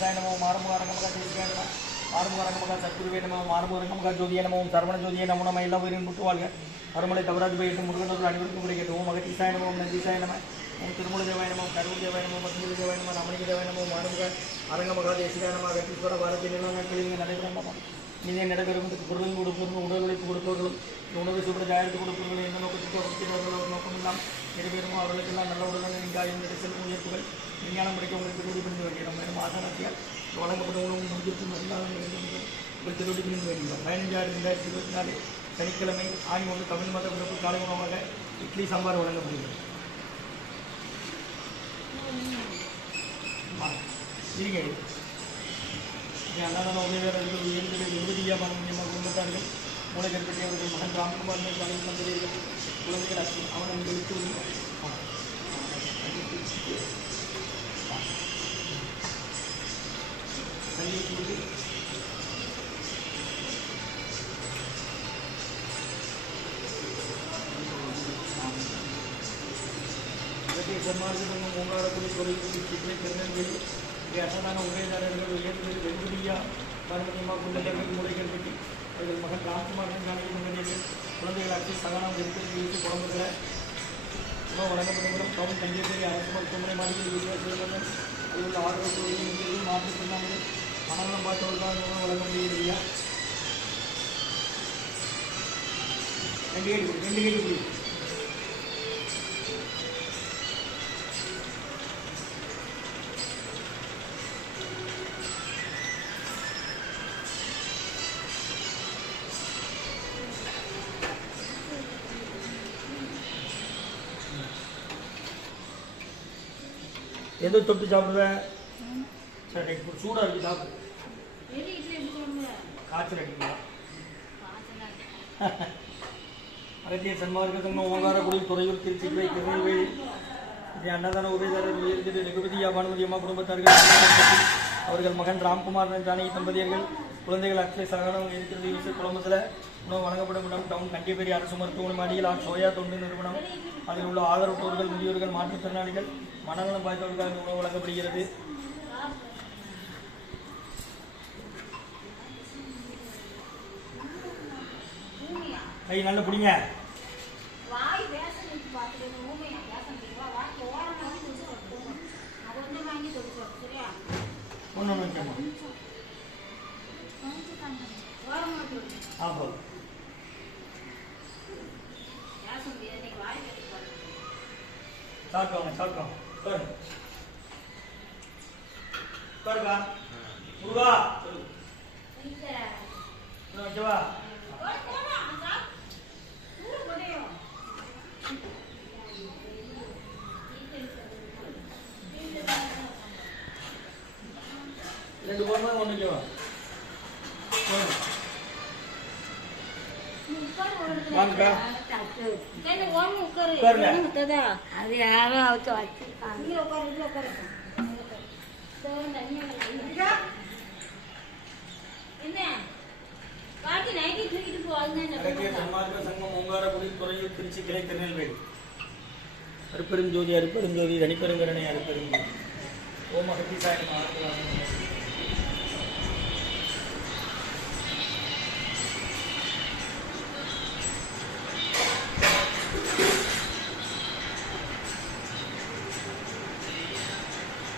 மகதீசாய நமோ மாறுமுகரங்கமகா தேசிகாய நமோ மாறுமுகரங்கமகா சத்குருவே நமோ மாறுமுகரங்கமகா ஜோதிய நமோ சரவண ஜோதியை நமோ நம்ம எல்லா உயிரின் முட்டு வாழ்க அருமலை தவறாது போயிட்டு முருகனோடு அனைவருக்கும் கிடைக்கட்டும் ஓம் மகதீசாய நமோ நந்தீசாய நம ஓம் திருமூல தேவாய நமோ கருவூர் தேவாய நமோ பத்மூல தேவாய நமோ ரமணிக தேவாய நமோ மாறுமுக அரங்கமகா தேசிகாய நமோ கட்டீஸ்வர பாரதிய நிறுவனங்களில் நடைபெறும் இனிய நடைபெறும் பொருள் கொடுப்பவர்களும் உடல் உழைப்பு கொடுப்பவர்களும் உணவு சுற்ற தயாரித்து கொடுப்பவர்கள் எந்த நோக்கத்திற்கு நோக்கமெல்லாம் நிறைவேறுமோ அவர்களுக்கெல்லாம் நல்ல உடல் நீங்காயும் செல்வ உயர்ப்புகள் விஞ்ஞானம் படிக்க உங்களுக்கு திருடி பண்ணி வேண்டியோம் மேலும் ஆசனத்தியால் வழங்கப்பட்ட உணவு முடிஞ்சிட்டு உங்கள் திருடி பண்ணி வேண்டியோம் 15/6/2024 சனிக்கிழமை ஆணி 1 தமிழ் மத பிறப்பு காலை உணவாக இட்லி சாம்பார் வழங்கப்படுகிறது. அன்னதான உதவியாளர்கள் உயர்ந்த நிம்மதியாக குடும்பத்தார்கள் மூளைக்கற்பட்டி அவர்கள் மகன் ராம்குமார் தலைவர் மந்திரிகள் குழந்தைகள் அச்சு அவர்களுக்கு சன்மார்க்க மூங்காரக்குடி தொழில்நுட்ப சித்திரை திருநெல்வேலி அன்னதான உதவியாளர்கள் உயர்ந்த வெண்குடியா பார்வதியம்மா குழந்தைகள் மூளைக்கற்பட்டி அவர்கள் மகன் ராம்குமார் மந்திரிகள் குழந்தைகள் அச்சு சகனம் இருக்கிறது குழம்புகளை உணவு வழங்கப்படும் டவுன் தஞ்சைப்பேரி அரசு மருத்துவமனை மாநில விசுவாசம் அதில் உள்ள ஆர்வத்தோடு மாற்றுத்திறனாளிகள் மனநலம் பார்த்தவர்களால் உணவு வழங்க முடியுது இல்லையா? 2 கேள்வி எது தொட்டு சாப்பிடுவேன்? சரி சூடாக இருக்கு சாப்பிடு. காய்ச்சல் அடிக்கலாம். அகத்திய சன்மார்க்க சங்கம் ஓங்காரக்குடி துறையூர் திருச்சிவை திருநெல்வேலி அன்னதான உதவியாளர் உயர்ந்திரு ரகுபதியா பானுமதியம்மா குடும்பத்தார்கள் அவர்கள் மகன் ராம்குமார் ஜானகி தம்பதியர்கள் குழந்தைகள் அக்ஷய சகனம் இருக்கிறது யூசர் குழம்பத்தில் உணவு வழங்கப்படும் இடம் டவுன் கண்டிப்பேரி அரசு மருத்துவமனை மாடியில் சோயா தொண்டு நிறுவனம் அதில் உள்ள ஆதரவற்றோர்கள் முதியோர்கள் மாற்றுத்திறனாளிகள் மனநலம் பாதித்தவர்களுக்கு உணவு வழங்கப்படுகிறது. கை நல்ல பிடிங்க. சாப்பிட்டோம் முருகா ஓகேவா? ரெண்டு போனா ஒன்றுக்கேவா? அது யாரோ அவச்சு வச்சிருக்காங்க. சங்கம் ஓங்காரக்குடி துறையூர் திருச்சி கிளை திருநெல்வேலி அருப்பெரும் ஜோதி தனிப்பெருங்கரணை அருப்பெரும் ஓம் மகதீசாய நமோ.